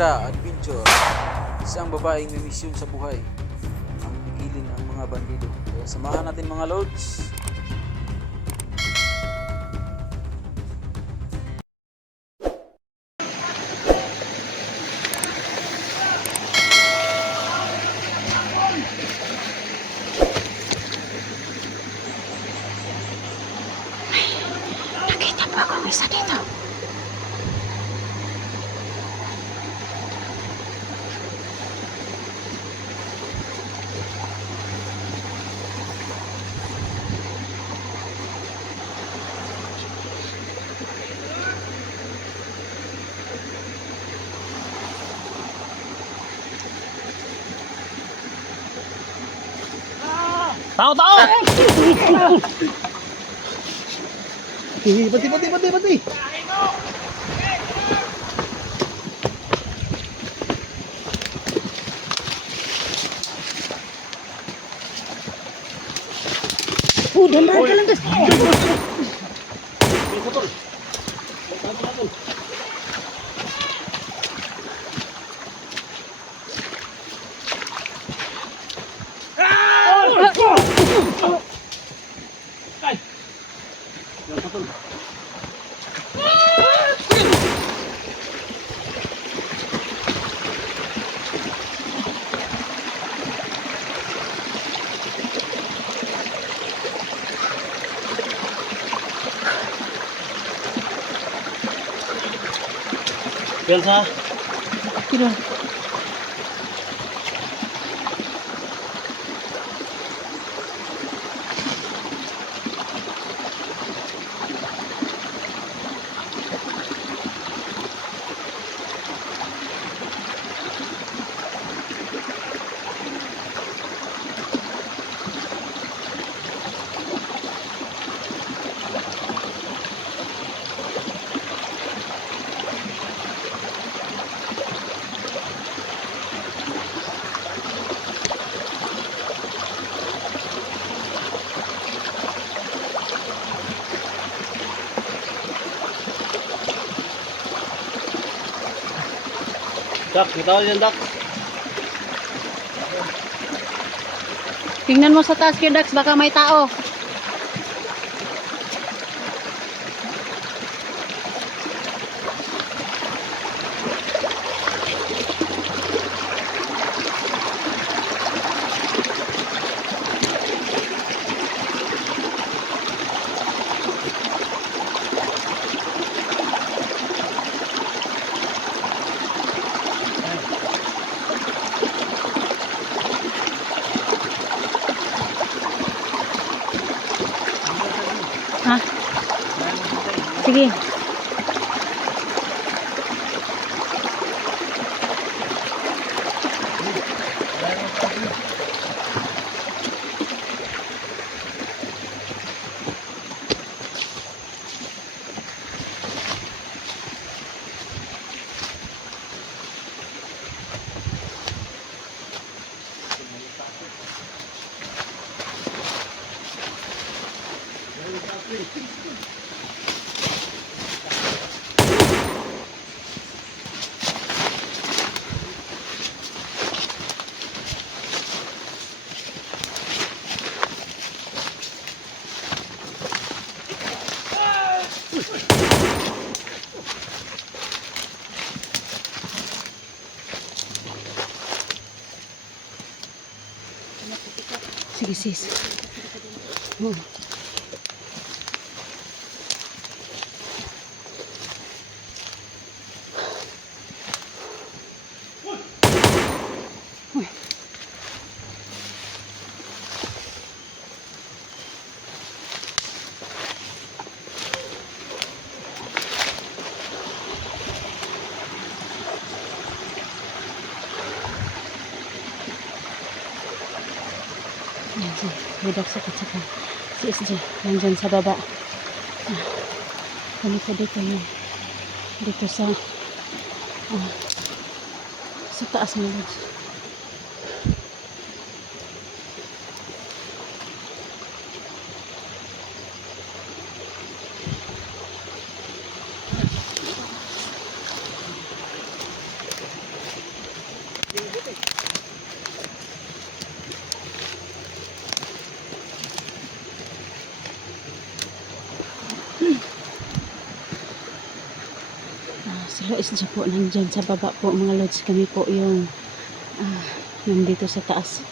Negra Adventure. Isang babaeng may misyon sa buhay ang pigilin ang mga bandido. Kaya samahan natin mga lods. Nakita pa akong isa dito. Tao! Pati! Damar ka lang guys. Belsa. Kira. Dak, kita ko dyan, Dak. Tingnan mo sa taas, Dax, baka may tao. Ha? Sige. Sige, sis. Oh. Yan si Budak sa katsaka. Si SJ, nandyan sa baba. Kami po dito yun. Dito sa taas mo. SJ po, nandyan sa baba po mga lods. Kami po yung nandito sa taas.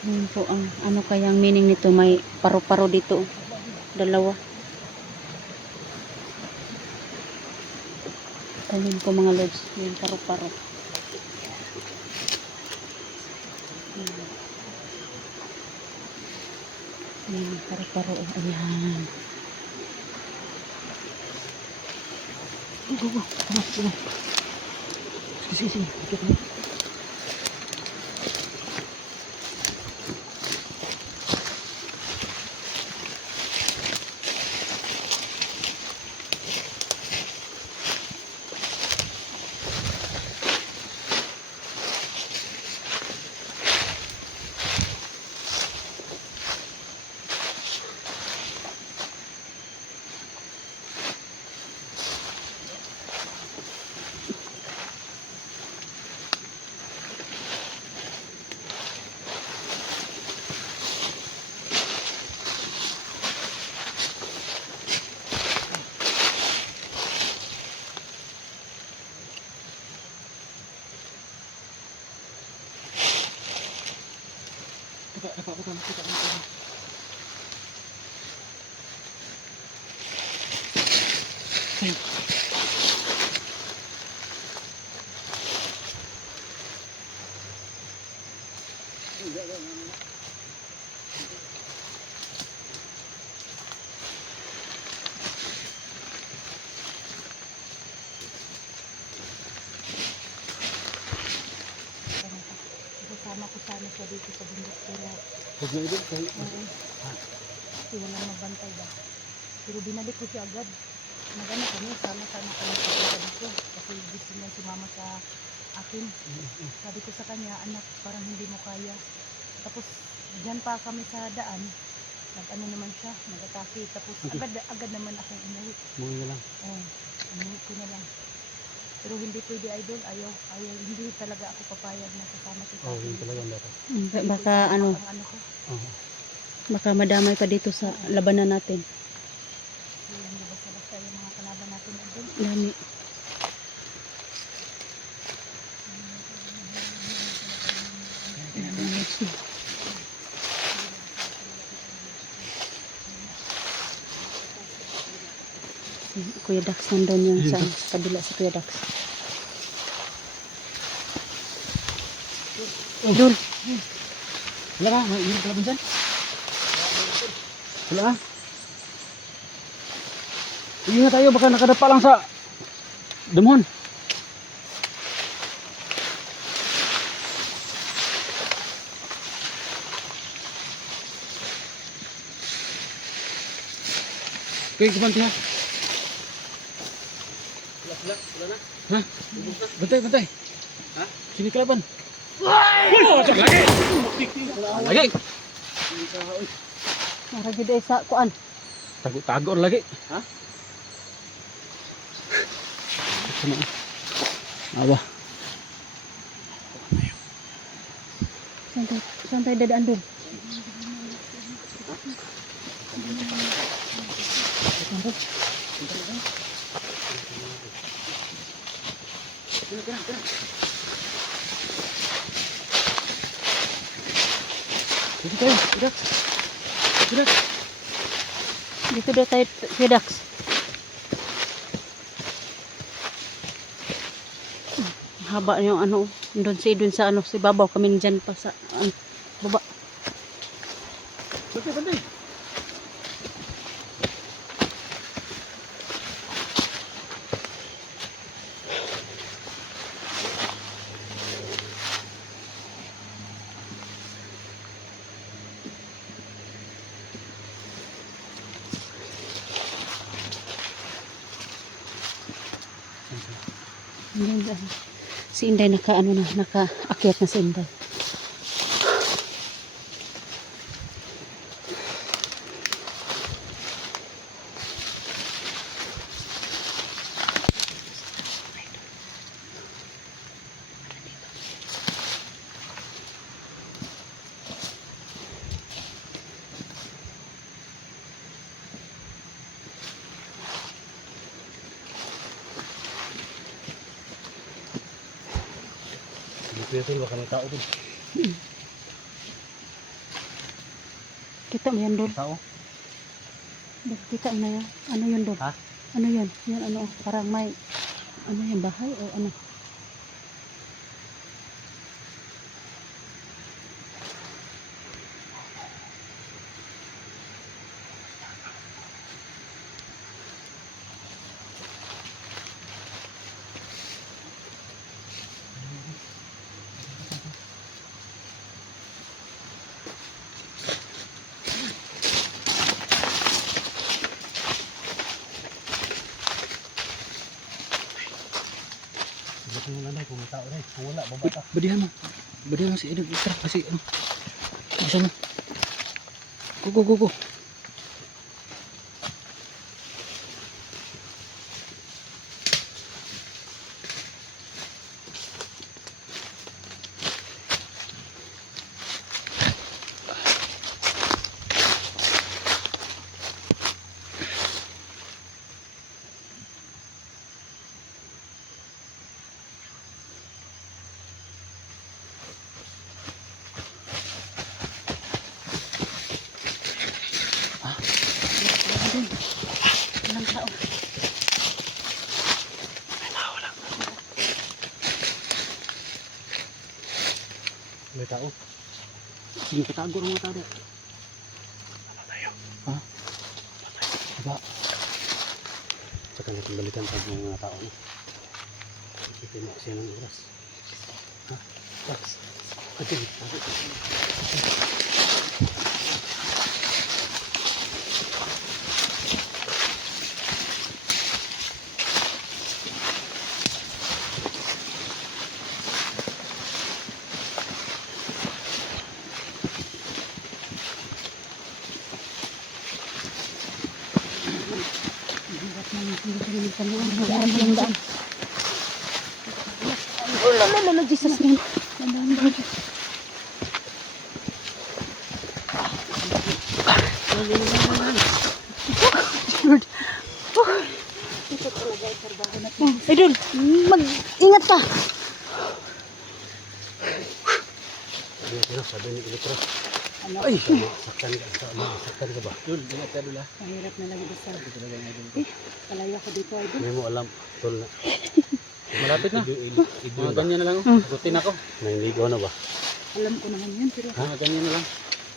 Yun po ang ano kayang meaning nito, may paro-paro dito. Dalawa. Ayun po mga lods, yung paro-paro. Ayan, paro-paro. Ayan. Go, go. Tama, sige. Sige, sige. Ikot na. Kasama ko sana siya dito sa bundok pero Huwag na idol. kasi walang magbantay ba. Pero binalik ko siya agad. Magano kami, sama-sama kami sa dito kasi gusto niya sumama sa akin. Sabi ko sa kanya, anak, parang hindi mo kaya. Tapos dyan pa kami sa daan, nag-ano naman siya, nag-atake. Tapos agad naman akong umuwi. Umuwi na lang. Oo, umuwi ko na lang. Pero hindi pwede idol, ayaw, hindi talaga ako papayag na sasama siya sa Oo, akin. yun talaga ang dapat. Baka ano, Oo. baka madamay pa dito sa labanan natin. Hindi basta-basta yung mga kalaban natin idol. Dami. Kuya Dax nandun yung sa kabila sa Kuya Dax. Idol. Wala ka? May hirap ka dyan? Wala ka? Ingat tayo, baka nakadapa lang sa damon. Okay, kumanti ha. Wala na? Ha? Bantay, bantay. Ha? Sini kalaban. Oh, lagi. Lagi. Mara gid ay sa kuan. Tago lagi. Ha? Sama. Awa. Santai dadaan dun. Dito tayo, Dax. Dax. Dito daw tayo Kuya Dax. Haba yung ano, dun sa ano, si babaw kami dyan pa sa baba. Bantay, bantay. Si Inday naka-akyat na si Inday. Kuya Tol, baka may tao dun. Kita mo yan, Dol. Tao? Kita mo na yan. Ano yun, Dol? Ha? Ano yun? Yan, ano, parang may, ano yan, bahay o ano? Bakit mo nanay kung may tao rin? Kung wala, babata. Badihan mo. Badihan mo si Edward. Tara, kasi ano. Bisa mo. Go, go, go, go. Walang tao. May tao. Sige, katago ng mga tao doon. Ano tayo? Ha? Diba? Tsaka natin balikan sa mga tao. No? Ikipin mo siya ng oras. Ha? Tax. Atin. Oh, lalo, Jesus name. Lord. Ito talaga ay trabaho natin. Idol, mag-ingat ka. Sabi ni Electra. Ano? Ay! Saktan ka ba? Dul, ingat ka dul ha. Mahirap na lang isa. Ito talaga yung idol. Palayo ako dito, Idol. Hindi mo alam. Tol na. Malapit na. Igyo Mga ba? ganyan na lang. Gutin ako. Nangligaw na ba? Alam ko naman yan, pero Mga ganyan na lang.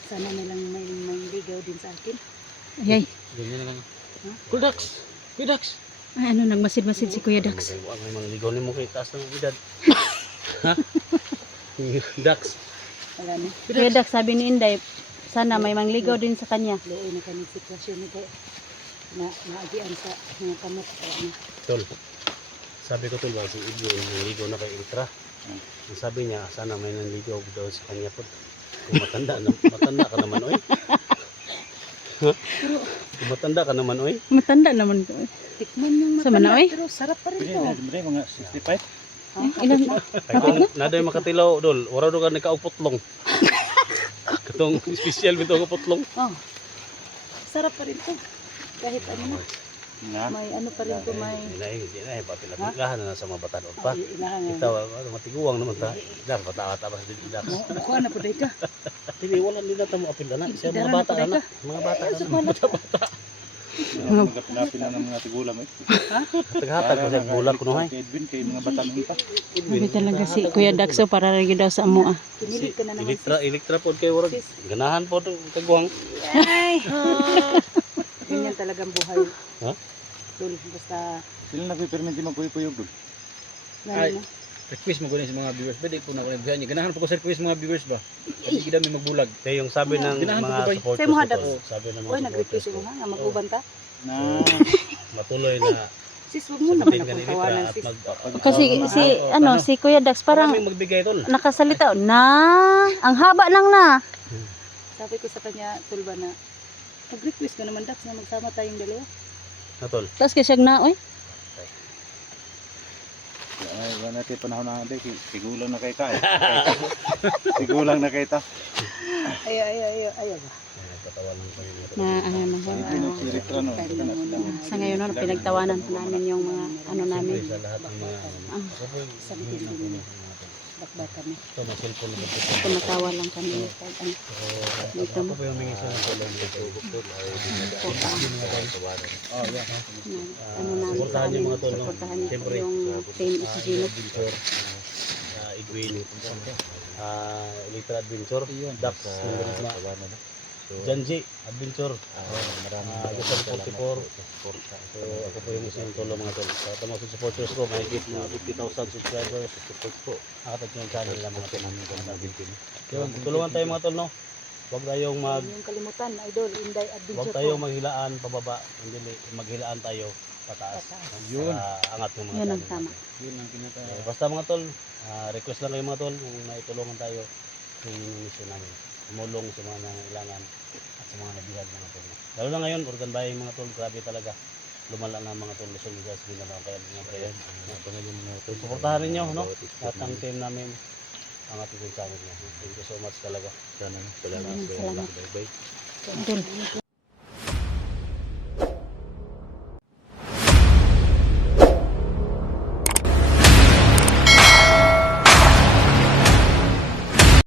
sana nilang may ligaw din sa akin. Ayay, Ganyan na lang. Cool Dax! Cool Dax! ay ano, nagmasid-masid si Kuya Dax. Ang may mangligaw ni mo kay taas ng edad. Ha? Dax. Wala na. Kuya Dax, sabi ni Inday, sana may mangligaw din sa kanya. Luoy na kami sitwasyon ni kay na naagian sa mga kamot. Wala na. Tol. Sabi ko tol ba si Igyo nangligaw na kay Electra. Ang sabi niya sana may nanligaw daw sa kanya po. Kung matanda ka naman oy. Kung matanda ka naman oy. Matanda naman ko. Tikman yung Sama na, oy. pero sarap pa rin to. Mga 65. Ilan? Ay kung naday makatilaw dol, wala do ka nagkauputlong. Katong special bito ka putlong. Oh. Sarap pa rin to. Kahit ano na. Nga. May ano pa rin to, may Hindi na papilapilahan na sa mga batanon pa. inahangan. Ito matiguang naman ta. Dapat bata-bata pa sa Dax. Mukha na po dahil ka. Dili wala nila ta mo apil na. Siya mga Idara na bata po na. Mga bata na. Napin na ng mga tigulang eh. Tagahatag ko sa bulag kuno hay. Kay Edwin, kay mga bata nung pa. Sabi talaga si Kuya Dax, so para rin daw sa amo ah. Kinilig ka na naman. Electra pod kay warag. Ganahan pod kagwang. Ay! Ganyan talagang buhay. Ha? Dul, basta Sila nagpiperminti magpuyog dul. gano'n na. Request mo ko sa mga viewers. Pwede po na ko nagbihan niya. Ganahan po ko sa request mga viewers ba? Hindi kita may magbulag. Kaya yung sabi ng Ganahan po mga ba? supporters Sa'yo mo ko, hadap. tol, sabi ng Uy, mga nag-request supporters mo ko, ha, nga mag-uban ka. Na matuloy na Sis, huwag mo naman sabihin ka akong ni tawanan, Electra at sis. Kasi si ano, si Kuya Dax parang maraming magbigay tol. nakasalita na, ang haba nang na. Sabi ko sa kanya, Tulba na, mag-request ka naman, Dax, na magsama tayong dalawa. Na tol. Tapos kasi na, oy. ay wala natin panahon na ande tigulang na kay ta. Tigulang na kay ta. Ayaw ba? Nagtatawa lang kayo. Na ano na Hindi na si Electra no. sa ngayon no, pinagtawanan pa namin yung mga ano namin. Sa lahat ng mga Ah. ako po Sabi ko din. bakbak kami. Ito, may cellphone na ito. Tumatawa lang kami. Pag ano, dito Ako mo. po yung mingi siya ng tulong dito. Oh, yeah. Ano namin sa Suportahan niyo amin. mga tol, no? Supportahan niyo Siyempre, yung team Isigino. Adventure, Edwin, Elitra Adventure, Dax, Janji Adventure, Gusan 44. So, ako po yung isang tulong mga tol. Sa mga supporters ko, mahigit mga 50,000 subscribers. Support po. Nakatag yung channel ng mga tol. Yun, tulungan tayo mga tol, no? Huwag tayong Yung kalimutan, idol, Inday Huwag Adventure tayong po. maghilaan pababa, hindi maghilaan tayo pataas. Yun. Para angat ng mga Yun ang channel tama. natin. Yun ang pinaka... Basta mga tol, request lang kayo mga tol kung naitulungan tayo yung mission namin. Tumulong sa mga nangailangan at sa mga nabilag mga tol. Lalo na ngayon, organ buying mga tol, grabe talaga. Lumala na mga tol, Luzon, Visayas, Mindanao, kaya mga prayer. Suportahan rin nyo, no? At ang team namin, ang ating channel na. Thank you so much talaga. Salamat. Idol.